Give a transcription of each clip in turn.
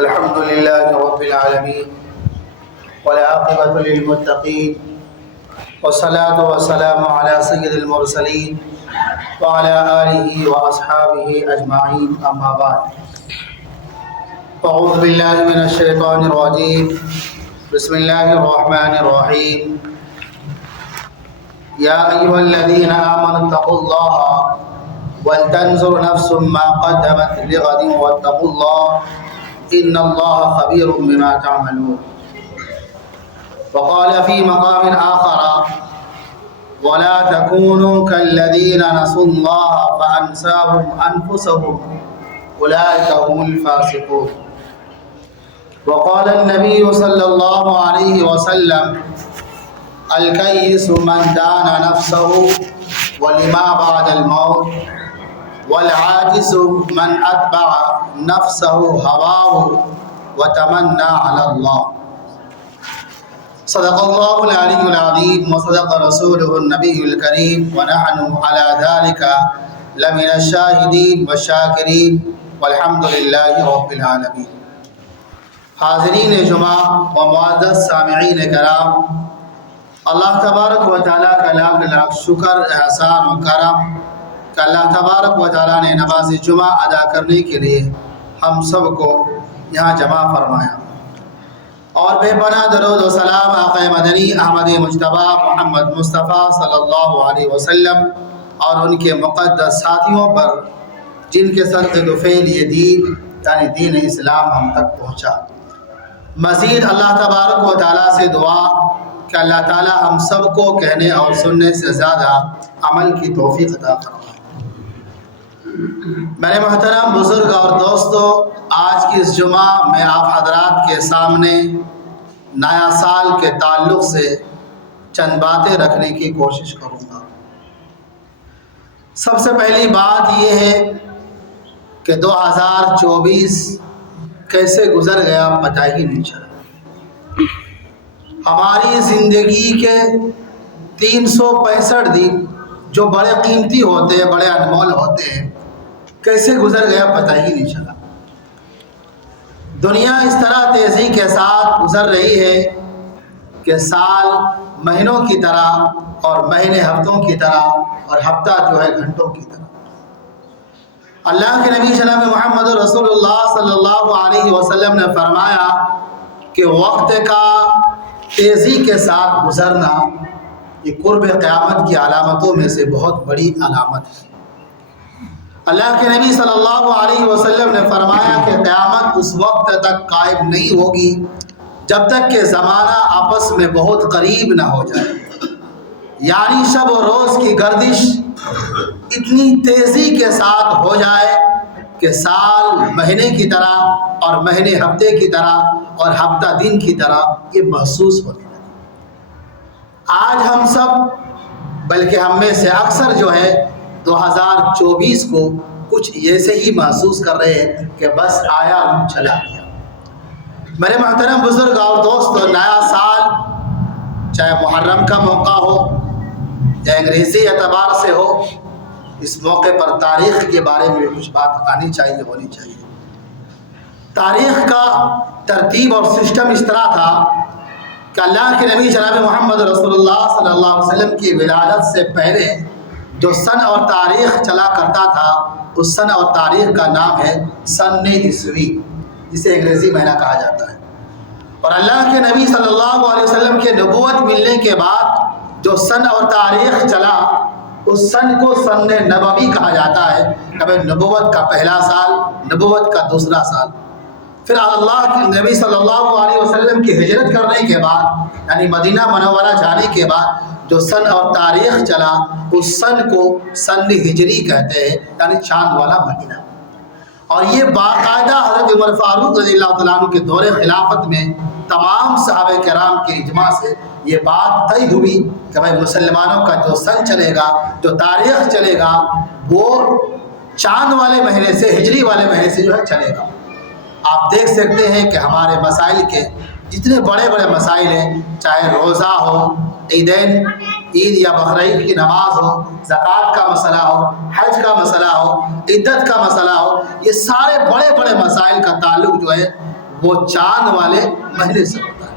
الحمد لله رب العالمين والعاقبة للمتقين والصلاة والسلام على سيد المرسلين وعلى آله وأصحابه أجمعين أما بعد أعوذ بالله من الشيطان الرجيم بسم الله الرحمن الرحيم يا أيها الذين آمنوا اتقوا الله ولتنظر نفس ما قدمت لغد واتقوا الله إن الله خبير بما تعملون. وقال في مقام آخر ولا تكونوا كالذين نسوا الله فأنساهم أنفسهم أولئك هم الفاسقون. وقال النبي صلى الله عليه وسلم الكيس من دان نفسه ولما بعد الموت والعاجز من أتبع نفسه هواه وتمنى على الله. صدق الله العلي العظيم وصدق رسوله النبي الكريم ونحن على ذلك لمن الشاهدين والشاكرين والحمد لله رب العالمين. حاضرین جمعہ و معزز سامعین کرام، اللہ تبارک و تعالیٰ کا لاکھ لاکھ شکر احسان و کرم کہ اللہ تبارک و تعالیٰ نے نماز جمعہ ادا کرنے کے لیے ہم سب کو یہاں جمع فرمایا، اور بے پناہ درود و سلام آقا مدنی احمد مجتبی محمد مصطفیٰ صلی اللہ علیہ وسلم اور ان کے مقدس ساتھیوں پر جن کے صدقے دفعل یہ دین یعنی دین اسلام ہم تک پہنچا۔ مزید اللہ تبارک و تعالیٰ سے دعا کہ اللہ تعالیٰ ہم سب کو کہنے اور سننے سے زیادہ عمل کی توفیق عطا فرمائے۔ میرے محترم بزرگ اور دوستو، آج کی اس جمعہ میں آپ حضرات کے سامنے نیا سال کے تعلق سے چند باتیں رکھنے کی کوشش کروں گا۔ سب سے پہلی بات یہ ہے کہ 2024 کیسے گزر گیا پتہ ہی نہیں چلا۔ ہماری زندگی کے 365 دن جو بڑے قیمتی ہوتے ہیں، بڑے انمول ہوتے ہیں، کیسے گزر گیا پتہ ہی نہیں چلا۔ دنیا اس طرح تیزی کے ساتھ گزر رہی ہے کہ سال مہینوں کی طرح اور مہینے ہفتوں کی طرح اور ہفتہ جو ہے گھنٹوں کی طرح۔ اللہ کے نبی جناب محمد رسول اللہ صلی اللہ علیہ وسلم نے فرمایا کہ وقت کا تیزی کے ساتھ گزرنا یہ قرب قیامت کی علامتوں میں سے بہت بڑی علامت ہے۔ اللہ کے نبی صلی اللہ علیہ وسلم نے فرمایا کہ قیامت اس وقت تک قائم نہیں ہوگی جب تک کہ زمانہ آپس میں بہت قریب نہ ہو جائے، یعنی شب و روز کی گردش اتنی تیزی کے ساتھ ہو جائے کہ سال مہینے کی طرح اور مہینے ہفتے کی طرح اور ہفتہ دن کی طرح یہ محسوس ہونے لگے۔ آج ہم سب بلکہ ہم میں سے اکثر جو ہے 2024 کو کچھ ایسے ہی محسوس کر رہے ہیں کہ بس آیا چلا گیا۔ میرے محترم بزرگ اور دوست، نیا سال چاہے محرم کا موقع ہو یا انگریزی اعتبار سے ہو، اس موقع پر تاریخ کے بارے میں کچھ بات آنی چاہیے، ہونی چاہیے۔ تاریخ کا ترتیب اور سسٹم اس طرح تھا کہ اللہ کے نبی جناب محمد رسول اللہ صلی اللہ علیہ وسلم کی ولادت سے پہلے جو سن اور تاریخ چلا کرتا تھا، اس سن اور تاریخ کا نام ہے سن عیسوی، جسے انگریزی مہینہ کہا جاتا ہے۔ اور اللہ کے نبی صلی اللہ علیہ وسلم کے نبوت ملنے کے بعد جو سن اور تاریخ چلا، اس سن کو سن نبوی کہا جاتا ہے، کبھی نبوت کا پہلا سال، نبوت کا دوسرا سال۔ پھر اللہ کے نبی صلی اللہ علیہ وسلم کی ہجرت کرنے کے بعد یعنی مدینہ منورہ جانے کے بعد جو سن اور تاریخ چلا، اس سن کو سن ہجری کہتے ہیں، یعنی چاند والا مہینہ۔ اور یہ باقاعدہ حضرت عمر فاروق رضی اللہ تعالیٰ عنہ کے دور خلافت میں تمام صحابہ کرام کے اجماع سے یہ بات طے ہوئی کہ بھائی مسلمانوں کا جو سن چلے گا، جو تاریخ چلے گا، وہ چاند والے مہینے سے، ہجری والے مہینے سے جو ہے چلے گا۔ آپ دیکھ سکتے ہیں کہ ہمارے مسائل کے جتنے بڑے بڑے مسائل ہیں، چاہے روزہ ہو، عیدین عید یا بقرعید کی نماز ہو، زکوٰۃ کا مسئلہ ہو، حج کا مسئلہ ہو، عدت کا مسئلہ ہو، یہ سارے بڑے بڑے مسائل کا تعلق جو ہے ہے وہ چاند والے مہینے سے ہوتا ہے۔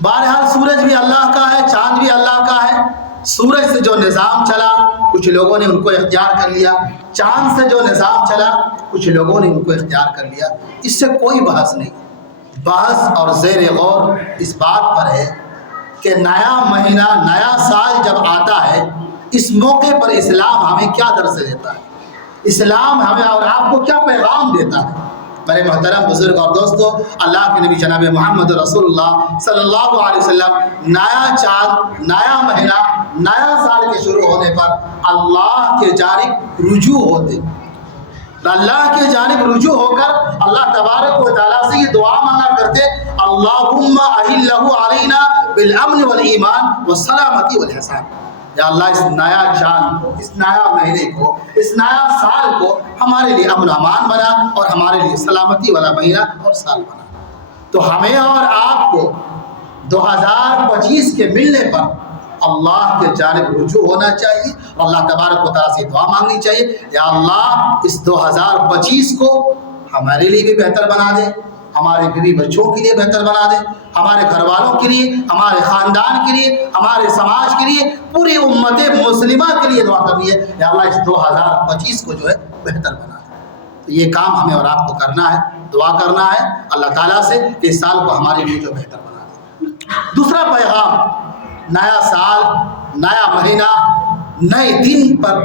بہرحال سورج بھی اللہ کا ہے، چاند بھی اللہ کا ہے۔ سورج سے جو نظام چلا کچھ لوگوں نے ان کو اختیار کر لیا، چاند سے جو نظام چلا کچھ لوگوں نے ان کو اختیار کر لیا۔ اس سے کوئی بحث نہیں، بحث اور زیر غور اس بات پر ہے کہ نیا مہینہ، نیا سال جب آتا ہے، اس موقع پر اسلام ہمیں کیا درس دیتا ہے، اسلام ہمیں اور آپ کو کیا پیغام دیتا ہے۔ میرے محترم بزرگ اور دوستو، اللہ کے نبی جناب محمد رسول اللہ صلی اللہ علیہ وسلم نیا چاند، نیا مہینہ، نیا سال کے شروع ہونے پر اللہ کے جانب رجوع ہوتے، اللہ کی جانب رجوع ہو کر اللہ تبارک و تعالیٰ سے یہ دعا مانگا کرتے، اللہم احلہ علینا بالامن والایمان والسلامتی والحسان۔ یا اللہ اس نیا چاند کو، اس نیا مہینے کو، اس نیا سال کو ہمارے لیے امن و امان بنا اور ہمارے لیے سلامتی والا مہینہ اور سال بنا۔ تو ہمیں اور آپ کو 2025 کے ملنے پر اللہ کے جانب رجوع ہونا چاہیے اور اللہ تبارک و تعالیٰ سے دعا مانگنی چاہیے، یا اللہ اس 2025 کو ہمارے لیے بھی بہتر بنا دے، ہمارے بیوی بچوں کے لیے بہتر بنا دے، ہمارے گھر والوں کے لیے، ہمارے خاندان کے لیے، ہمارے سماج کے لیے، پوری امت مسلمہ کے لیے دعا کرنی ہے، یا اللہ اس 2025 کو جو ہے بہتر بنا دے۔ تو یہ کام ہمیں اور آپ کو کرنا ہے، دعا کرنا ہے اللہ تعالیٰ سے کہ اس سال کو ہمارے لیے جو بہتر بنا دے۔ دوسرا پیغام، نیا سال، نیا مہینہ، نئے دن پر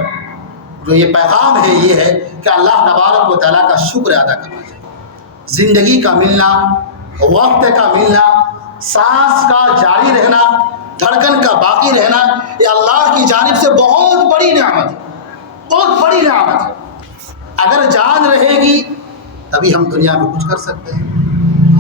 جو یہ پیغام ہے یہ ہے کہ اللہ تبارک و تعالیٰ کا شکر ادا کرنا چاہیے۔ زندگی کا ملنا، وقت کا ملنا، سانس کا جاری رہنا، دھڑکن کا باقی رہنا، یہ اللہ کی جانب سے بہت بڑی نعمت ہے، بہت بڑی نعمت ہے۔ اگر جان رہے گی تبھی ہم دنیا میں کچھ کر سکتے ہیں،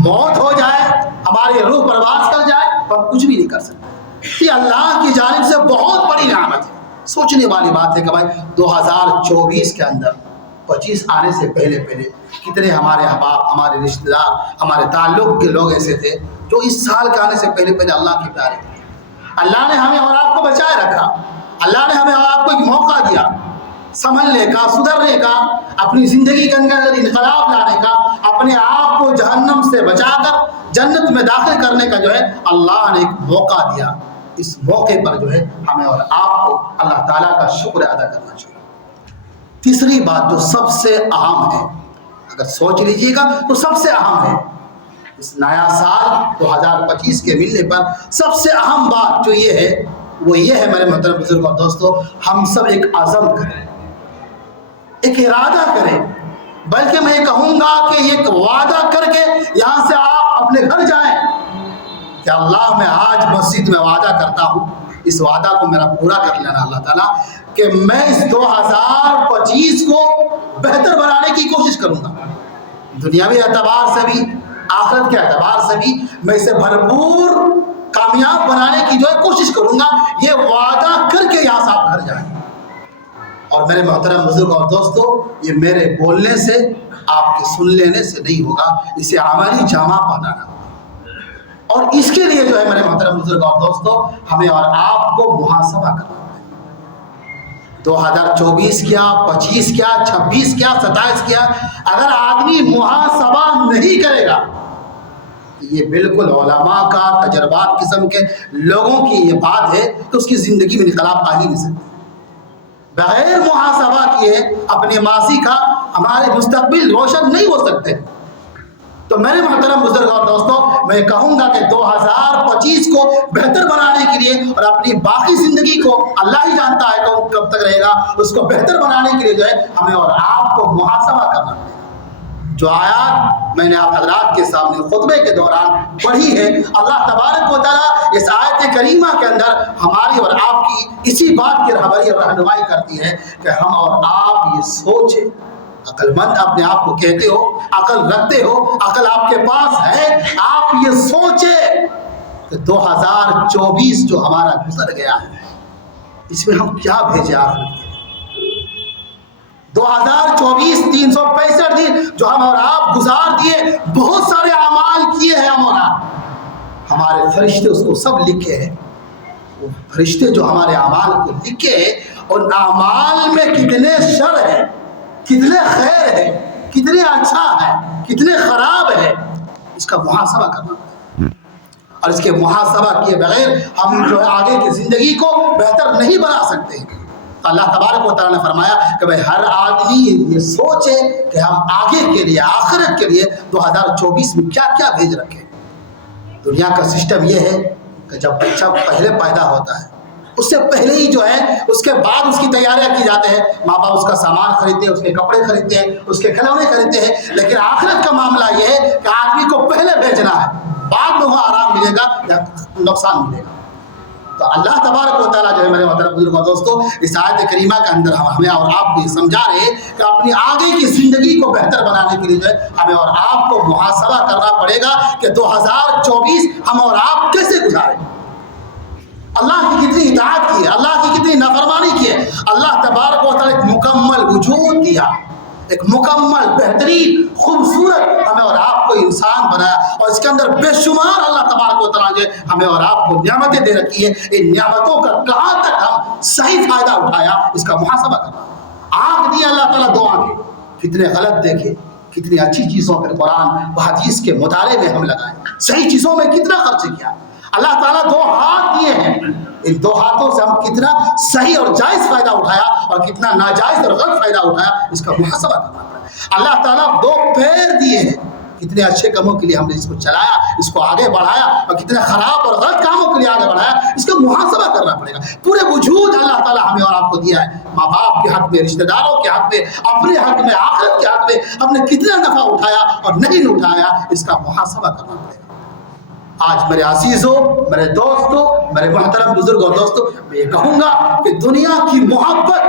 موت ہو جائے، ہماری روح پرواز کر جائے تو ہم کچھ بھی نہیں کر سکتے۔ یہ اللہ کی جانب سے بہت بڑی نعمت ہے۔ سوچنے والی بات ہے کہ بھائی 2024 کے اندر 25 آنے سے پہلے کتنے ہمارے احباب، ہمارے رشتہ دار، ہمارے تعلق کے لوگ ایسے تھے جو اس سال کے آنے سے پہلے اللہ کے پیارے تھے۔ اللہ نے ہمیں اور آپ کو بچائے رکھا، اللہ نے ہمیں اور آپ کو ایک موقع دیا سنبھلنے کا، سدھرنے کا، اپنی زندگی کے اندر انقلاب لانے کا، اپنے آپ کو جہنم سے بچا کر جنت میں داخل کرنے کا جو ہے اللہ نے ایک موقع دیا۔ اس موقع پر جو ہے ہمیں اور آپ کو اللہ تعالیٰ کا شکر ادا کرنا چاہیے۔ تیسری بات جو سب سے اہم ہے، اگر سوچ لیجیے گا تو سب سے اہم ہے، اس نیا سال 2025 کے ملنے پر سب سے اہم بات جو یہ ہے وہ یہ ہے میرے محترم بزرگ اور دوستو، ہم سب ایک عزم کریں، ایک ارادہ کریں، بلکہ میں یہ کہوں گا کہ ایک وعدہ کر کے یہاں سے آپ اپنے گھر جائیں کہ اللہ میں آج مسجد میں وعدہ کرتا ہوں، اس وعدہ کو میرا پورا کر لینا اللہ تعالیٰ، کہ میں اس 2025 کو بہتر بنانے کی کوشش کروں گا، دنیاوی اعتبار سے بھی، آخرت کے اعتبار سے بھی میں اسے بھرپور کامیاب بنانے کی جو ہے کوشش کروں گا۔ یہ وعدہ کر کے یہاں سے آپ گھر جائیں۔ اور میرے محترم بزرگ اور دوستو، یہ میرے بولنے سے، آپ کے سن لینے سے نہیں ہوگا، اسے عملی جامہ پہنانا ہوگا۔ اور اس کے لیے جو ہے میرے محترم بزرگ اور دوستو، ہمیں اور آپ کو محاسبہ کرنا ہے۔ 2024 کیا، 25 کیا، 26 کیا، 27 کیا، اگر آدمی محاسبہ نہیں کرے گا، یہ بالکل علماء کا، تجربات قسم کے لوگوں کی یہ بات ہے کہ اس کی زندگی میں انقلاب آ ہی نہیں سکتا۔ بغیر محاسبہ کیے اپنے ماضی کا ہمارے مستقبل روشن نہیں ہو سکتے۔ تو میرے محترم بزرگ اور دوستوں، میں کہوں گا کہ 2025 کو بہتر بنانے کے لیے اور اپنی باقی زندگی کو اللہ ہی جانتا ہے کہ کب تک رہے گا، اس کو بہتر بنانے کے لیے جو ہے ہمیں اور آپ کو محاسبہ کرنا پڑے گا۔ جو آیات میں نے آپ حضرات کے سامنے خطبے کے دوران پڑھی ہے، اللہ تبارک و تعالیٰ اس آیت کریمہ کے اندر ہماری اور آپ کی اسی بات کی رہبری اور رہنمائی کرتی ہے کہ ہم اور آپ یہ سوچیں، عقل مند اپنے آپ کو کہتے ہو، عقل رکھتے ہو، عقل آپ کے پاس ہے، آپ یہ سوچیں کہ 2024 جو ہمارا گزر گیا ہے اس میں ہم کیا بھیجے آخرت کے۔ 2024 365 دن جو ہم اور آپ گزار دیے، بہت سارے اعمال کیے ہیں ہم اور آپ، ہمارے فرشتے اس کو سب لکھے ہیں۔ وہ فرشتے جو ہمارے اعمال کو لکھے ہیں، ان اعمال میں کتنے شر ہیں، کتنے خیر ہے، کتنے اچھا ہے کتنے خراب ہے، اس کا محاسبہ کرنا پڑے، اور اس کے محاسبہ کیے بغیر ہم جو ہے آگے کی زندگی کو بہتر نہیں بنا سکتے۔ تو اللہ تبارک و تعالیٰ نے فرمایا کہ بھائی ہر آدمی یہ سوچے کہ ہم آگے کے لیے آخرت کے لیے 2024 میں کیا کیا بھیج رکھیں۔ دنیا کا سسٹم یہ ہے کہ جب بچہ پہلے پیدا ہوتا ہے اس سے پہلے ہی جو ہے اس کے بعد اس کی تیاریاں کی جاتے ہیں، ماں باپ اس کا سامان خریدتے ہیں، اس کے کپڑے خریدتے ہیں، اس کے کھلونے خریدتے ہیں، لیکن آخرت کا معاملہ یہ ہے کہ آدمی کو پہلے بھیجنا ہے، بعد میں وہ آرام ملے گا یا نقصان ملے گا۔ تو اللہ تبارک و تعالیٰ جو ہے میرے محترم بزرگوں دوستوں اس آیت کریمہ کے اندر ہمیں اور آپ کو یہ سمجھا رہے ہیں کہ اپنی آگے کی زندگی کو بہتر بنانے کے لیے جو ہے ہمیں اور آپ کو محاسبہ کرنا پڑے گا کہ 2024 ہم اور آپ کیسے گزاریں، اللہ کی کتنی اطاعت کی ہے، اللہ کی کتنی نافرمانی کی ہے۔ اللہ تبارک و تعالیٰ ایک مکمل وجود دیا، ایک مکمل بہترین خوبصورت ہمیں اور آپ کو انسان بنایا، اور اس کے اندر بے شمار اللہ تبارک و تعالیٰ نے ہمیں اور آپ کو نعمتیں دے رکھی ہیں۔ ان نعمتوں کا کہاں تک ہم صحیح فائدہ اٹھایا اس کا محاسبہ کرنا۔ آنکھ دی اللہ تعالیٰ، دو آنکھیں، کتنے غلط دیکھے، کتنی اچھی چیزوں پر قرآن و حدیث کے مطالعے میں ہم لگائیں، صحیح چیزوں میں کتنا خرچ کیا۔ اللہ تعالیٰ دو ہاتھ دیے ہیں، ان دو ہاتھوں سے ہم کتنا صحیح اور جائز فائدہ اٹھایا اور کتنا ناجائز اور غلط فائدہ اٹھایا اس کا محاسبہ کرنا پڑا۔ اللہ تعالیٰ دو پیر دیے ہیں، کتنے اچھے کاموں کے لیے ہم نے اس کو چلایا، اس کو آگے بڑھایا، اور کتنے خراب اور غلط کاموں کے لیے آگے بڑھایا، اس کا محاسبہ کرنا پڑے گا۔ پورے وجود اللہ تعالیٰ ہمیں اور آپ کو دیا ہے، ماں باپ کے حق میں، رشتہ داروں کے حق میں، اپنے حق میں، آخرت کے حق میں ہم نے کتنا نفع اٹھایا اور نہیں اٹھایا اس کا محاسبہ کرنا پڑے گا۔ آج میرے عزیزوں، میرے دوستوں، میرے محترم بزرگوں دوستوں، میں یہ کہوں گا کہ دنیا کی محبت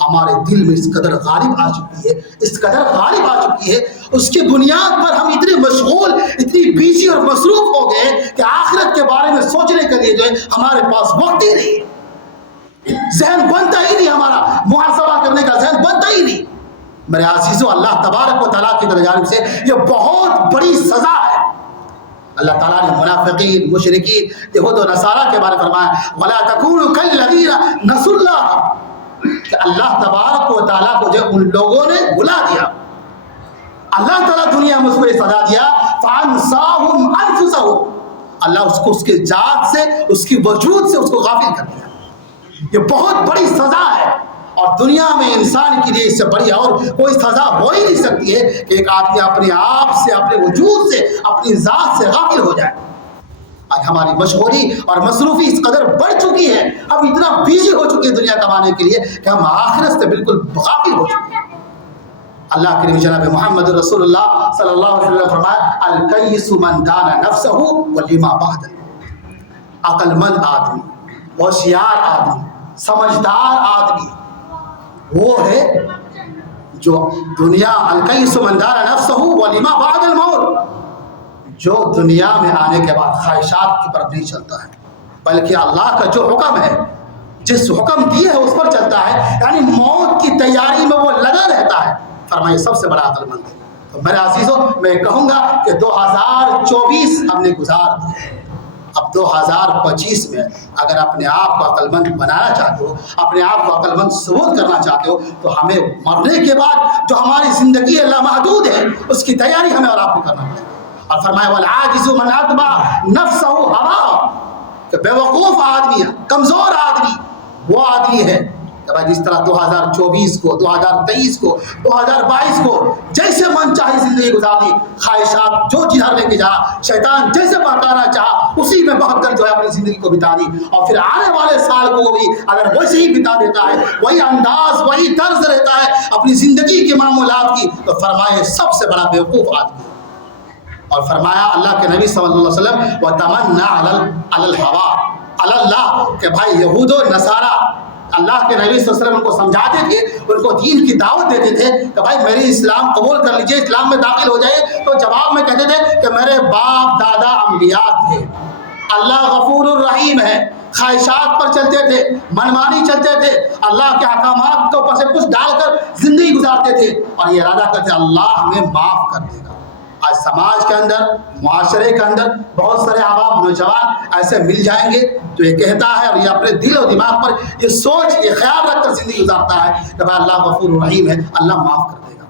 ہمارے دل میں اس قدر غالب آ چکی ہے، اس قدر غالب آ چکی ہے، اس کی بنیاد پر ہم اتنے مشغول، اتنی بیزی اور مصروف ہو گئے کہ آخرت کے بارے میں سوچنے کے لیے جو ہے ہمارے پاس وقت ہی نہیں، ذہن بنتا ہی نہیں، ہمارا محاسبہ کرنے کا ذہن بنتا ہی نہیں۔ میرے عزیزوں، اللہ تبارک و تعالیٰ کی جانب سے یہ بہت بڑی سزا ہے۔ اللہ تعالیٰ نے منافقین، مشرکین، یہود و نصارہ کے بارے میں فرمایا وَلَا تَكُونُوا كَالَّذِينَ نَسُوا اللَّهَ، کہ اللہ تبارک و تعالیٰ کو جب ان لوگوں نے بھلا دیا، اللہ تعالیٰ دنیا میں اس کو یہ سزا دیا فَأَنْسَاهُمْ أَنفُسَهُمْ، اللہ اس کو اس کے ذات سے، اس کی وجود سے اس کو غافل کر دیا۔ یہ بہت بڑی سزا ہے، اور دنیا میں انسان کے لیے اس سے بڑی اور کوئی سزا ہو ہی نہیں سکتی ہے کہ ایک آدمی اپنے آپ سے، اپنے وجود سے، اپنی ذات سے غافل ہو جائے۔ آج ہماری مشغولی اور مصروفی اس قدر بڑھ چکی ہے، ہم اتنا بیزی ہو چکے ہیں دنیا کمانے کے لیے کہ ہم آخرت سے بالکل غافل ہو چکے ہیں۔ اللہ کریم جناب محمد رسول اللہ صلی اللہ علیہ وسلم فرمایا الکیس من دان نفسہ ولما بعد، عقل مند آدمی، ہوشیار آدمی، سمجھدار آدمی وہ ہے جو دنیا الکیس من دان نفسہ ولما بعد الموت، جو دنیا میں آنے کے بعد خواہشات کی طرف نہیں چلتا ہے بلکہ اللہ کا جو حکم ہے، جس حکم دیے ہے اس پر چلتا ہے، یعنی موت کی تیاری میں وہ لگا رہتا ہے۔ فرمائے سب سے بڑا عقل مند ہے۔ تو میرے عزیزوں، میں کہوں گا کہ 2024 ہم نے گزار دیا ہے، اب 2025 میں اگر اپنے آپ کو عقل مند بنانا چاہتے ہو، اپنے آپ کو عقل مند ثبوت کرنا چاہتے ہو، تو ہمیں مرنے کے بعد جو ہماری زندگی لامحدود ہے اس کی تیاری ہمیں اور آپ کو کرنا پڑے گا۔ اور فرمایا والعاجز من اتبع نفسه هواه، کہ بے وقوف آدمی، کمزور آدمی وہ آدمی ہے کہ بھائی جس طرح 2024 کو، 2023 کو، 2022 کو جیسے من چاہے زندگی گزار دی، خواہشات جو جدھر لے کے جا، شیطان جیسے بہکانا چاہا اسی میں بہت کر جو ہے اپنی زندگی کو بتا دی، اور پھر آنے والے سال کو بھی اگر ویسے ہی بتا دیتا ہے، وہی انداز، وہی طرز رہتا ہے اپنی زندگی کے معمولات کی، تو فرمائے سب سے بڑا بیوقوف آدمی۔ اور فرمایا اللہ کے نبی صلی اللہ علیہ وسلم وَتَمَنَّا عَلَى الْهَوَىٰ عَلَى اللَّهِ، کہ بھائی یہود و نصارہ اللہ کے نبی صلی اللہ علیہ وسلم ان کو سمجھاتے تھے، ان کو دین کی دعوت دیتے تھے کہ بھائی میری اسلام قبول کر لیجئے، اسلام میں داخل ہو جائے، تو جواب میں کہتے تھے کہ میرے باپ دادا انبیاء تھے، اللہ غفور الرحیم ہے، خواہشات پر چلتے تھے، منمانی چلتے تھے، اللہ کے احکامات کے اوپر سے کچھ ڈال کر زندگی گزارتے تھے، اور یہ ارادہ کرتے اللہ ہمیں معاف کر دے گا۔ آج سماج کے اندر، معاشرے کے اندر بہت سارے احباب نوجوان ایسے مل جائیں گے جو یہ کہتا ہے اور یہ اپنے دل و دماغ پر یہ سوچ، یہ خیال رکھ کر زندگی گزارتا ہے کہ بھائی اللہ غفور رحیم ہے، اللہ معاف کر دے گا۔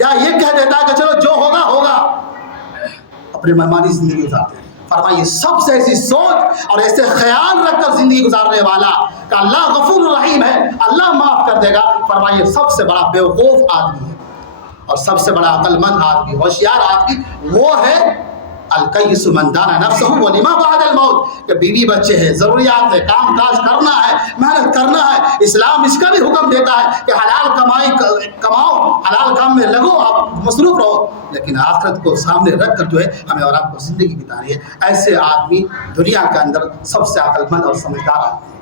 یا یہ کہہ دیتا ہے کہ چلو جو ہوگا ہوگا، اپنے منمانی زندگی گزارتے ہیں۔ فرمائیے سب سے ایسی سوچ اور ایسے خیال رکھ کر زندگی گزارنے والا کہ اللہ غفور رحیم ہے، اللہ معاف کر دے گا، فرمائیے سب سے بڑا بیوقوف آدمی ہے اور سب سے بڑا عقل مند آدمی، ہوشیار آدمی وہ ہے الکیس من دان نفسہ ولما بعد الموت، کہ بیوی بچے ہیں، ضروریات ہے، کام کاج کرنا ہے، محنت کرنا ہے، اسلام اس کا بھی حکم دیتا ہے کہ حلال کماؤ، حلال کام میں لگو، آپ مصروف رہو، لیکن آخرت کو سامنے رکھ کر جو ہے ہمیں اور آپ کو زندگی بتانی ہے۔ ایسے آدمی دنیا کے اندر سب سے عقل مند اور سمجھدار آدمی۔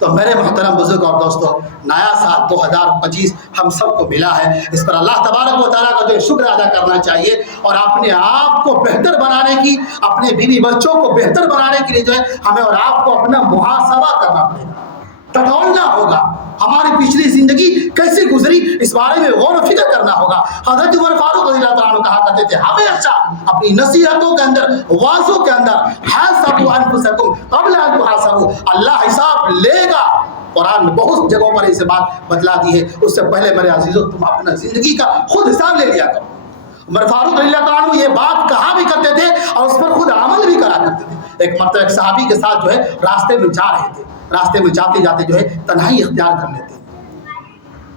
تو میرے محترم بزرگ اور دوستو، نیا سال 2025 ہم سب کو ملا ہے، اس پر اللہ تبارک و تعالیٰ کا جو شکر ادا کرنا چاہیے اور اپنے آپ کو بہتر بنانے کی، اپنے بیوی بچوں کو بہتر بنانے کے لیے جو ہے ہمیں اور آپ کو اپنا محاسبہ کرنا پڑے گا، ٹٹولنا ہوگا، ہماری پچھلی زندگی کیسے گزری اس بارے میں غور و فکر کرنا ہوگا۔ حضرت عمر فاروق رضی اللہ تعالیٰ عنہ کہا کرتے تھے ہمیشہ اپنی نصیحتوں کے اندر، وعظوں کے اندر، حاسبوا انفسکم قبل ان تحاسبوا، اللہ حساب لے گا۔ قرآن میں بہت جگہوں پر اسے بات بتلاتی ہے، اس سے پہلے میرے عزیزوں تم اپنا زندگی کا خود حساب لے لیا کرو۔ عمر فاروق رضی اللہ تعالیٰ عنہ یہ بات کہا بھی کرتے تھے اور اس پر خود عمل بھی کرا کرتے تھے۔ ایک مرتبہ ایک صحابی کے ساتھ جو ہے راستے میں جا رہے تھے، راستے میں جاتے جاتے جو ہے تنہائی اختیار کر لیتے،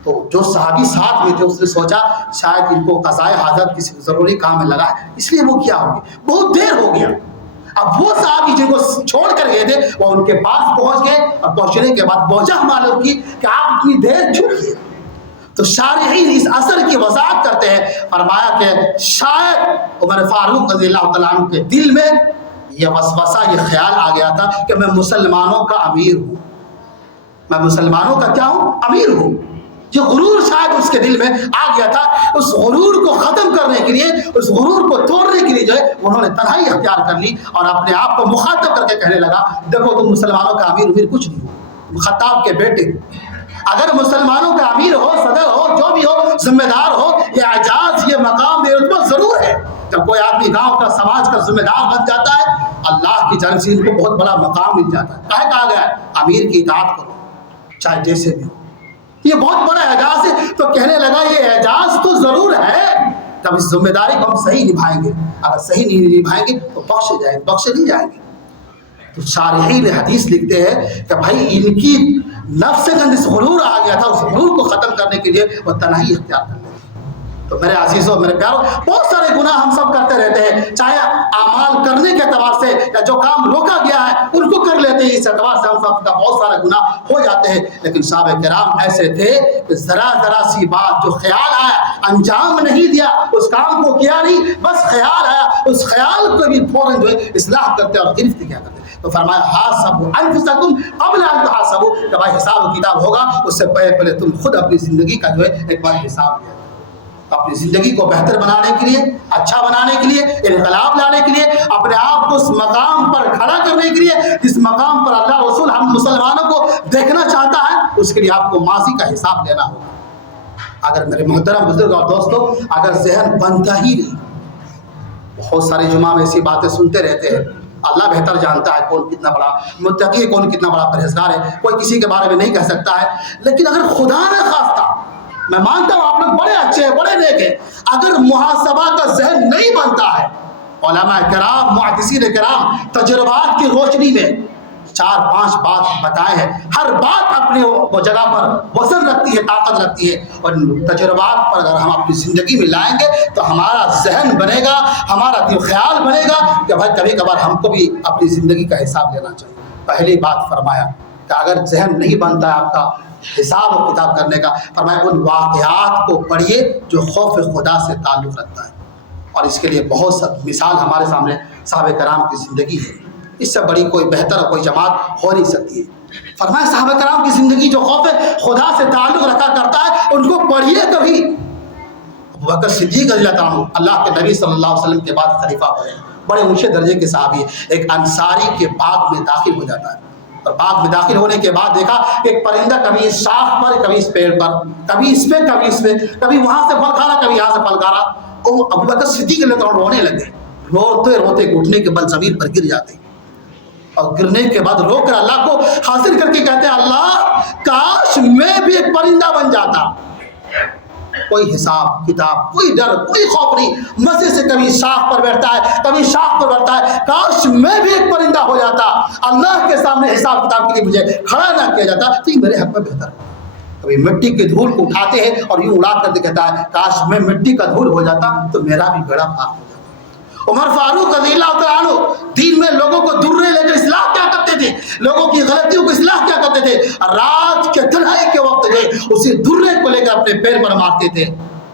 تو جو صحابی ساتھ میں تھے اس نے سوچا شاید ان کو قضائے حاجت کسی ضروری کام میں لگا ہے، اس لیے وہ کیا ہو گئے، بہت دیر ہو گیا۔ اب وہ صحابی جن کو چھوڑ کر گئے تھے وہ ان کے پاس پہنچ گئے اور پہنچنے کے بعد وجہ معلوم کی کہ آپ اتنی دیر چھوٹ گئے۔ تو شارحین اس اثر کی وضاحت کرتے ہیں، فرمایا کہ شاید عمر فاروق رضی اللہ تعالیٰ عنہ کے دل میں یہ وسوسہ، یہ خیال آ گیا تھا کہ میں مسلمانوں کا امیر ہوں، میں مسلمانوں کا کیا ہوں، امیر ہوں۔ یہ غرور شاید اس کے دل میں آ گیا تھا۔ اس غرور کو ختم کرنے کے لیے، اس غرور کو توڑنے کے لیے جو ہے انہوں نے تنہائی اختیار کر لی اور اپنے آپ کو مخاطب کر کے کہنے لگا دیکھو تم مسلمانوں کا امیر کچھ نہیں ہو، خطاب کے بیٹے، اگر مسلمانوں کا امیر ہو، صدر ہو، جو بھی ہو، ذمہ دار ہو، یہ اعزاز، یہ مقام، یہ رتبہ ضرور ہے۔ جب کوئی آدمی گاؤں کا، سماج کا ذمہ دار بن جاتا ہے، اللہ کی جانب سے ان کو بہت بڑا مقام مل جاتا ہے۔ کہا گیا ہے امیر کی اطاعت کرو چاہے جیسے بھی ہو، یہ بہت بڑا اعزاز ہے۔ تو کہنے لگا یہ اعزاز تو ضرور ہے، جب اس ذمہ داری کو ہم صحیح نبھائیں گے، اگر صحیح نہیں نبھائیں گے تو بخشے نہیں جائیں گے۔ تو شارحین حدیث لکھتے ہیں کہ بھائی ان کی نفس کے اندر غرور آ گیا تھا، اس غرور کو ختم کرنے کے لیے وہ تنہائی اختیار کر لیتے۔ تو میرے عزیزوں، میرے پیاروں، بہت سارے گناہ ہم سب کرتے رہتے ہیں، چاہے اعمال کرنے کے اعتبار سے یا جو کام روکا گیا ہے ان کو کر لیتے ہیں، اس اعتبار سے ہم سب کا بہت سارے گناہ ہو جاتے ہیں۔ لیکن صحابہ کرام ایسے تھے کہ ذرا سی بات جو خیال آیا، انجام نہیں دیا، اس کام کو کیا نہیں، بس خیال آیا، اس خیال کو بھی فوراً جو ہے اصلاح کرتے اور گرفت کیا کرتے۔ تو فرمایا حاسبوا انفسکم قبل ان تحاسبوا، کہ بھائی حساب و کتاب ہوگا اس سے پہلے تم خود اپنی زندگی کا جو ہے ایک بار حساب لیا، اپنی زندگی کو بہتر بنانے کے لیے، اچھا بنانے کے لیے، انقلاب لانے کے لیے، اپنے آپ کو اس مقام پر کھڑا کرنے کے لیے جس مقام پر اللہ رسول ہم مسلمانوں کو دیکھنا چاہتا ہے، اس کے لیے آپ کو ماضی کا حساب لینا ہوگا۔ اگر میرے محترم بزرگ اور دوستوں، اگر ذہن بنتا ہی نہیں، بہت سارے جمعہ میں ایسی باتیں سنتے رہتے ہیں، اللہ بہتر جانتا ہے کون کتنا بڑا متقی ہے، کون کتنا بڑا پرہیزگار ہے، کوئی کسی کے بارے میں نہیں کہہ سکتا ہے، لیکن اگر خدا نہ خواستہ، میں مانتا ہوں آپ لوگ بڑے اچھے ہیں، بڑے نیک ہیں، اگر محاسبہ کا ذہن نہیں بنتا ہے، علماء کرام، محدثین کرام تجربات کی روشنی میں 4-5 بات بتائے ہیں، ہر بات اپنے وہ جگہ پر وزن رکھتی ہے، طاقت رکھتی ہے، اور تجربات پر اگر ہم اپنی زندگی میں لائیں گے تو ہمارا ذہن بنے گا، ہمارا دل خیال بنے گا کہ بھائی کبھی کبھار ہم کو بھی اپنی زندگی کا حساب لینا چاہیے۔ پہلی بات فرمایا کہ اگر ذہن نہیں بنتا ہے آپ کا حساب و کتاب کرنے کا، فرمایا ان واقعات کو پڑھیے جو خوف خدا سے تعلق رکھتا ہے، اور اس کے لیے بہت سی مثال ہمارے سامنے صحابہ کرام کی زندگی ہے، اس سے بڑی کوئی بہتر کوئی جماعت ہو نہیں سکتی ہے۔ فرمایا صحابہ کرام کی زندگی جو خوف خدا سے تعلق رکھا کرتا ہے ان کو پڑھیے کبھی۔ ابوبکر صدیق رضی اللہ عنہ اللہ کے نبی صلی اللہ علیہ وسلم کے بعد خلیفہ بنے، بڑے اونچے درجے کے صحابی، ایک انصاری کے باغ میں داخل ہو جاتا ہے، اور باغ میں داخل ہونے کے بعد دیکھا کہ ایک پرندہ کبھی اس شاخ پر، کبھی اس پیڑ پر، کبھی اس پہ، کبھی اس پہ، کبھی وہاں سے پھل کھا رہا، کبھی یہاں سے پھل کھا رہا۔ ابوبکر صدیق رضی اللہ عنہ رونے لگے، روتے روتے گھٹنے کے بل زمین پر گر جاتے، اور گرنے کے بعد رو کر اللہ کو حاضر کر کے کہتے ہیں اللہ کاش میں بھی ایک پرندہ بن جاتا، کوئی حساب کتاب، کوئی ڈر، کوئی خوف نہیں. مزے سے کبھی شاخ پر بیٹھتا ہے، کبھی شاخ پر بیٹھتا ہے. کاش میں بھی ایک پرندہ ہو جاتا، اللہ کے سامنے حساب کتاب کے لیے مجھے کھڑا نہ کیا جاتا تو یہ میرے حق میں بہتر ہے. کبھی مٹی کی دھول کو اٹھاتے ہیں اور یوں اڑا کر کہتا ہے کاش میں مٹی کا دھول ہو جاتا تو میرا بھی بیڑا پاک ہو جاتا. عمر فاروق رضی اللہ تعالیٰ عنہ دین میں لوگوں کو درے لے کر اصلاح کیا کرتے تھے، لوگوں کی غلطیوں کو اصلاح کیا کرتے تھے. رات کے تنہائی کے وقت گئے اسی درے کو لے کر اپنے پیر پر مارتے تھے.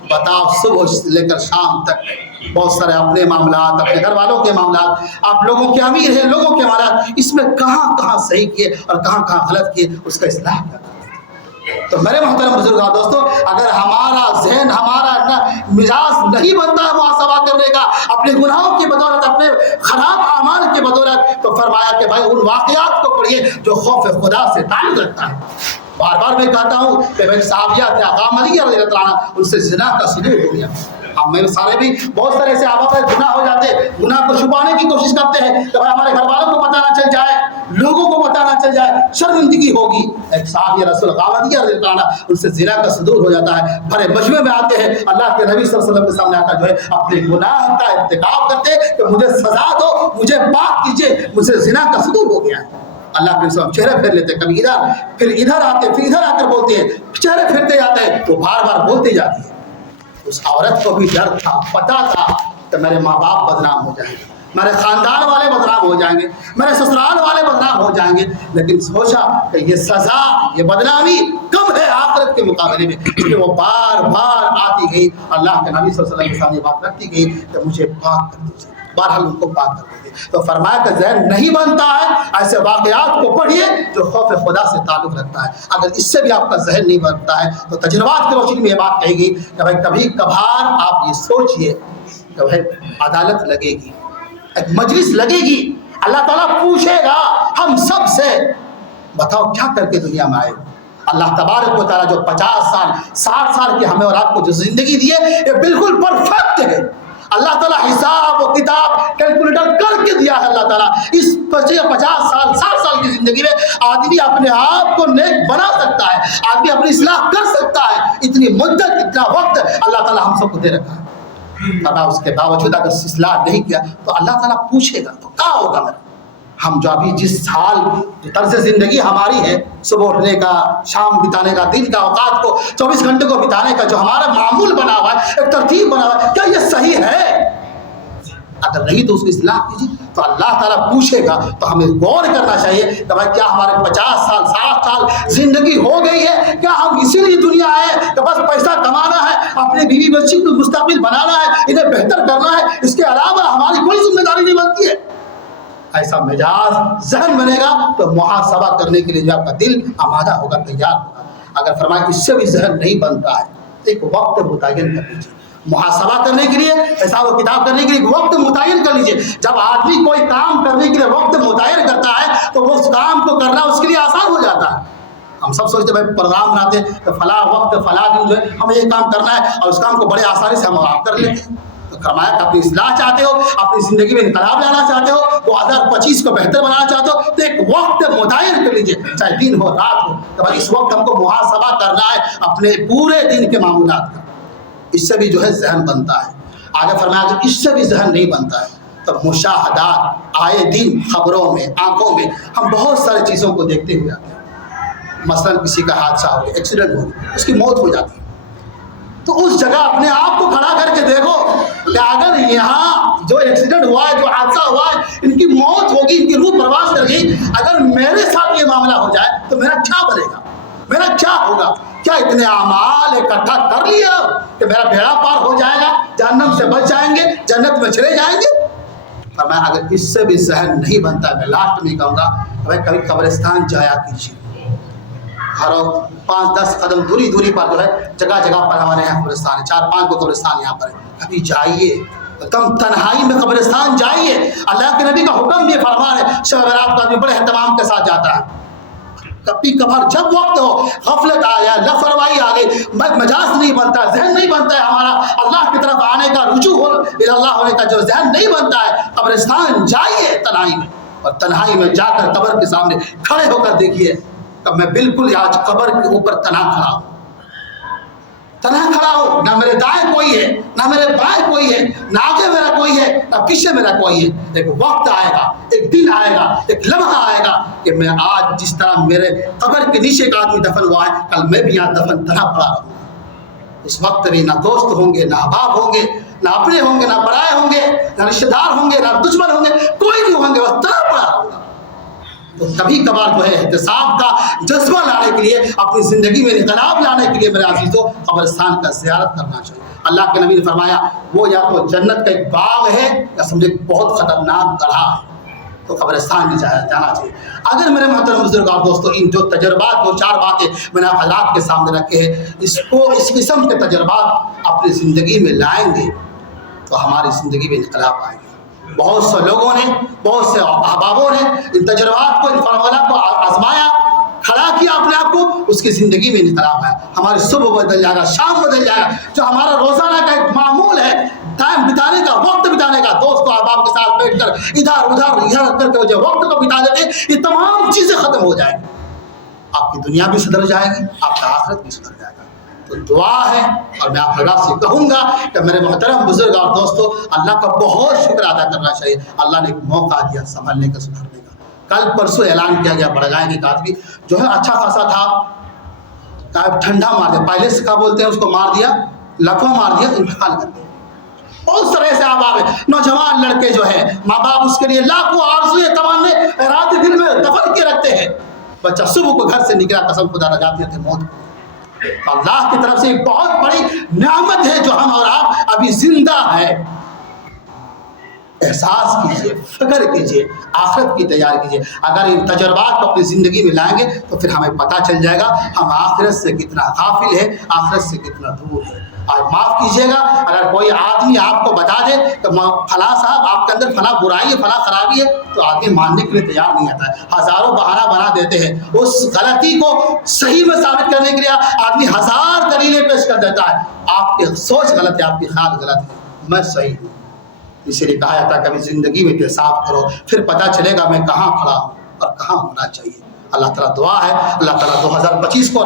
بتاؤ صبح سے لے کر شام تک بہت سارے اپنے معاملات، اپنے گھر والوں کے معاملات، آپ لوگوں کے امیر ہیں، لوگوں کے معاملات، اس میں کہاں کہاں صحیح کیے اور کہاں کہاں غلط کیے، اس کا اصلاح کیا. تو میرے محترم بزرگ دوستوں، اگر ہمارا ذہن، ہمارا مزاج نہیں بنتا ہے محاسبہ کرنے کا اپنے گناہوں کی بدولت، اپنے خراب اعمال کی بدولت، تو فرمایا کہ بھائی ان واقعات کو پڑھیے جو خوف خدا سے تعلق رکھتا ہے. بار بار میں کہتا ہوں کہ بھائی صحابیہ تھے، آقا علی رضی اللہ عنہ، ان سے زنا کا صدور ہو گیا. ہم میرے سارے بھی بہت سارے ایسے آبا پر گناہ ہو جاتے ہیں، گناہ کو چھپانے کی کوشش کرتے ہیں کہ بھائی ہمارے گھر والوں کو پتہ نہ چل جائے، لوگوں کو پتہ نہ چل جائے، شرمندگی ہوگی. ایک صحابی رسول غامدیہ رضی اللہ عنہ، ان سے زنا کا صدور ہو جاتا ہے. بڑے مجمع میں آتے ہیں، اللہ کے نبی صلی اللہ علیہ وسلم کے سامنے آ کر جو ہے اپنے گناہ کا ارتکاب کرتے کہ مجھے سزا دو، مجھے پاک کیجیے، مجھے زنا کا صدور ہو گیا ہے. اللہ کے رسول چہرے پھیر لیتے، کبھی ادھر پھر ادھر آتے، پھر ادھر آ کر بولتے ہیں، چہرے پھرتے جاتے ہیں، وہ بار بار بولتے جاتی ہے. اس عورت کو بھی ڈر تھا، پتا تھا کہ میرے ماں باپ بدنام ہو جائیں گے، میرے خاندان والے بدنام ہو جائیں گے، میرے سسرال والے بدنام ہو جائیں گے. لیکن سوچا کہ یہ سزا، یہ بدنامی کم ہے آخرت کے مقابلے میں. اس لیے وہ بار بار آتی گئی، اللہ کے نبی صلی اللہ علیہ وسلم کے سامنے بات رکھتی گئی کہ مجھے پاک کر دیجیے. بہرحال ان کو پاک کر دیجیے. تو فرمایا کہ ذہن نہیں بنتا ہے، ایسے واقعات کو پڑھیے جو خوف خدا سے تعلق رکھتا ہے. اگر اس سے بھی آپ کا ذہن نہیں بنتا ہے تو تجربات کی روشنی میں یہ بات کہے گی کہ بھائی کبھی کبھار آپ یہ سوچئے کہ بھائی عدالت لگے گی، ایک مجلس لگے گی، اللہ تعالیٰ پوچھے گا ہم سب سے، بتاؤ کیا کر کے دنیا میں آئے ہو. اللہ تبارک و تعالیٰ جو 50 سال 60 سال کی ہمیں اور آپ کو جو زندگی دی ہے یہ بالکل پرفیکٹ ہے. اللہ تعالیٰ حساب و کتاب کیلکولیٹر کر کے دیا ہے. اللہ تعالیٰ اس 50 سال 60 سال کی زندگی میں آدمی اپنے آپ کو نیک بنا سکتا ہے، آدمی اپنی اصلاح کر سکتا ہے. اتنی مدت، اتنا وقت اللہ تعالیٰ ہم سب کو دے رکھا ہے. اس کے باوجود اگر اصلاح نہیں کیا تو اللہ تعالیٰ پوچھے گا تو کیا ہوگا میرا. ہم جو ابھی جس حال جو طرز زندگی ہماری ہے، صبح اٹھنے کا، شام بتانے کا، دن کا اوقات کو 24 گھنٹے کو بتانے کا جو ہمارا معمول بنا ہوا ہے، ایک ترتیب بنا ہوا ہے، کیا یہ صحیح ہے؟ اگر نہیں تو اس کی اصلاح کیجیے. تو اللہ تعالیٰ پوچھے گا تو ہمیں غور کرنا چاہیے کہ بھائی کیا ہمارے 50 سال 60 سال زندگی ہو گئی ہے، کیا ہم اسی لیے دنیا آئے کہ بس پیسہ کمانا ہے، اپنے بیوی بچی کو مستقبل بنانا ہے، انہیں بہتر کرنا ہے، اس کے علاوہ ہماری کوئی ذمہ داری نہیں بنتی ہے؟ ایسا مزاج ذہن بنے گا تو محاسبہ کرنے کے لیے جو آپ کا دل آمادہ ہوگا، تیار ہوگا. اگر فرمایا اس سے بھی ذہن نہیں بنتا ہے تو ایک وقت متعین کر لیجیے. محاسبہ کرنے کے لیے، حساب و کتاب کرنے کے لیے وقت متعین کر لیجیے. جب آدمی کوئی کام کرنے کے لیے وقت متعین کرتا ہے تو وہ اس کام کو کرنا اس کے لیے آسان ہو جاتا ہے. ہم سب سوچتے ہیں بھائی پروگرام بناتے ہیں کہ فلاں وقت فلاں دن جو ہے ہمیں یہ کام کرنا ہے اور اس کام کو بڑے آسانی سے ہم آپ کر لیتے ہیں. تو فرمایا کہ اپنی اصلاح چاہتے ہو، اپنی زندگی میں انقلاب لانا چاہتے ہو، 2025 کو بہتر بنانا چاہتے ہو تو ایک وقت متعین کر لیجیے، چاہے دن ہو رات ہو، کہ بھائی اس وقت ہم کو محاسبہ کرنا ہے اپنے پورے دن کے معمولات کا. اس سے بھی جو ہے ذہن بنتا ہے. آگے فرمایا کہ اس سے بھی ذہن نہیں بنتا ہے تو مشاہدات آئے دن خبروں میں، آنکھوں میں ہم بہت ساری چیزوں کو دیکھتے ہوئے آتے ہیں. مثلاً کسی کا حادثہ ہو گیا، ایکسیڈنٹ ہو گیا، اس کی موت ہو جاتی ہے، تو اس جگہ اپنے آپ کو کھڑا کر کے دیکھو کہ اگر یہاں جو ایکسیڈنٹ ہوا ہے، جو حادثہ ہوا ہے، ان کی موت ہوگی، ان کی روح پرواز کر گئی، اگر میرے ساتھ یہ معاملہ ہو جائے تو میرا کیا بنے گا، میرا کیا ہوگا؟ کیا اتنے اعمال اکٹھا کر لیا کہ میرا بیڑا پار ہو جائے گا، جہنم سے بچ جائیں گے، جنت میں چلے جائیں گے؟ اور میں اگر اس سے بھی ذہن نہیں بنتا، میں لاسٹ میں کہوں گا کہ کبھی قبرستان جایا کیجیے. ہر 5-10 قدم دوری پر جو ہے جگہ جگہ پر ہمارے یہاں قبرستان ہے، 4-5 کو قبرستان یہاں پر ہے. کبھی جائیے، کم تنہائی میں قبرستان جائیے. اللہ کے نبی کا حکم بھی فرمان ہے، شب برات کا بھی بڑے اہتمام کے ساتھ جاتا ہے. کبھی کبھار جب وقت ہو، غفلت آ جائے، لاپرواہی آ گئی، مجاز نہیں بنتا، ذہن نہیں بنتا ہے ہمارا اللہ کی طرف آنے کا، رجوع اللہ ہونے کا جو ذہن نہیں بنتا ہے، قبرستان جائیے تنہائی میں. اور تنہائی میں جا کر قبر کے سامنے کھڑے ہو کر دیکھیے کہ میں بالکل آج قبر کے اوپر تنہا کھڑا ہوں. تنہا کھڑا ہوں، نہ میرے دائیں کوئی ہے، نہ میرے بائیں کوئی ہے، نہ آگے میرا کوئی ہے، نہ پیچھے میرا کوئی ہے. ایک وقت آئے گا، ایک دن آئے گا، ایک لمحہ آئے گا کہ میں آج جس طرح میرے قبر کے نیچے ایک آدمی دفن ہوا ہے، کل میں بھی یہاں دفن تنہا پڑا رہوں گا. اس وقت بھی نہ دوست ہوں گے، نہ احباب ہوں گے، نہ اپنے ہوں گے، نہ پرائے ہوں گے، نہ رشتہ دار ہوں گے، نہ دشمن ہوں گے، کوئی نہیں ہوں گے، بس تنہا پڑا رہوں گا. تو کبھی کبھار جو ہے احتساب کا جذبہ لانے کے لیے، اپنی زندگی میں انقلاب لانے کے لیے میرے عزیزوں قبرستان کا زیارت کرنا چاہیے. اللہ کے نبی نے فرمایا وہ یا تو جنت کا ایک باغ ہے یا سمجھے بہت خطرناک گڑھا ہے. تو قبرستان میں جانا چاہیے. اگر میرے محترم بزرگ اور دوستوں ان جو تجربات، جو 4 باتیں میں نے حضرات کے سامنے رکھے ہیں، اس قسم کے تجربات اپنی زندگی میں لائیں گے تو ہماری زندگی میں انقلاب آئے گا. بہت سے لوگوں نے، بہت سے احبابوں نے ان تجربات کو، ان فارمولہ کو آزمایا، کھڑا کیا اپنے آپ کو، اس کی زندگی میں انقلاب آیا. ہماری صبح بدل جائے گا، شام بدل جائے گا. جو ہمارا روزانہ کا ایک معمول ہے، ٹائم بتانے کا، وقت بتانے کا، دوست و احباب کے ساتھ بیٹھ کر ادھر ادھر کر کے جو وقت کو بتا دیتے ہیں، یہ تمام چیزیں ختم ہو جائیں گی. آپ کی دنیا بھی سدھر جائے گی، آپ کا آخرت بھی سدھر جائے گا. تو دعا ہے، اور میں آپ حضرات سے کہوں گا کہ میرے محترم بزرگ اور دوستو، اللہ کا بہت شکر ادا کرنا چاہیے. اللہ نے ایک موقع دیا سنبھلنے کا، سدھرنے کا. کل پرسوں اعلان کیا گیا بڑگائے کے آدمی جو ہے اچھا خاصا تھا، ٹھنڈا مار دیا، پہلے سے کیا بولتے ہیں اس کو، مار دیا، لکھوں مار دیا، انتقال کر دیا. بہت طرح سے احباب ہیں، نوجوان لڑکے جو ہے، ماں باپ اس کے لیے لاکھوں آرزویں تمنے ارادے دل میں دفن کے رکھتے ہیں. بچہ صبح کو گھر سے نکلا، قسم خدا نہ جاتی ہے موت. اللہ کی طرف سے ایک بہت بڑی نعمت ہے جو ہم اور آپ ابھی زندہ ہیں. احساس کیجئے، فکر کیجئے، آخرت کی تیاری کیجئے. اگر ان تجربات کو اپنی زندگی میں لائیں گے تو پھر ہمیں پتہ چل جائے گا ہم آخرت سے کتنا غافل ہے، آخرت سے کتنا دور ہے. آج معاف کیجئے گا اگر کوئی آدمی آپ کو بتا دے کہ فلاں صاحب آپ کے اندر فلاں برائی ہے، فلاں خرابی ہے، تو آدمی ماننے کے لیے تیار نہیں آتا ہے. ہزاروں بہانہ بنا دیتے ہیں. اس غلطی کو صحیح میں ثابت کرنے کے لیے آدمی 1000 دلیلیں پیش کر دیتا ہے. آپ کی سوچ غلط ہے، آپ کی خیال غلط ہے، میں صحیح ہوں. اسی لیے کہا جاتا ہے کبھی زندگی میں احتساب کرو، پھر پتہ چلے گا میں کہاں کھڑا ہوں اور کہاں ہونا چاہیے. اللہ تعالیٰ دعا ہے، اللہ تعالیٰ 2025 کو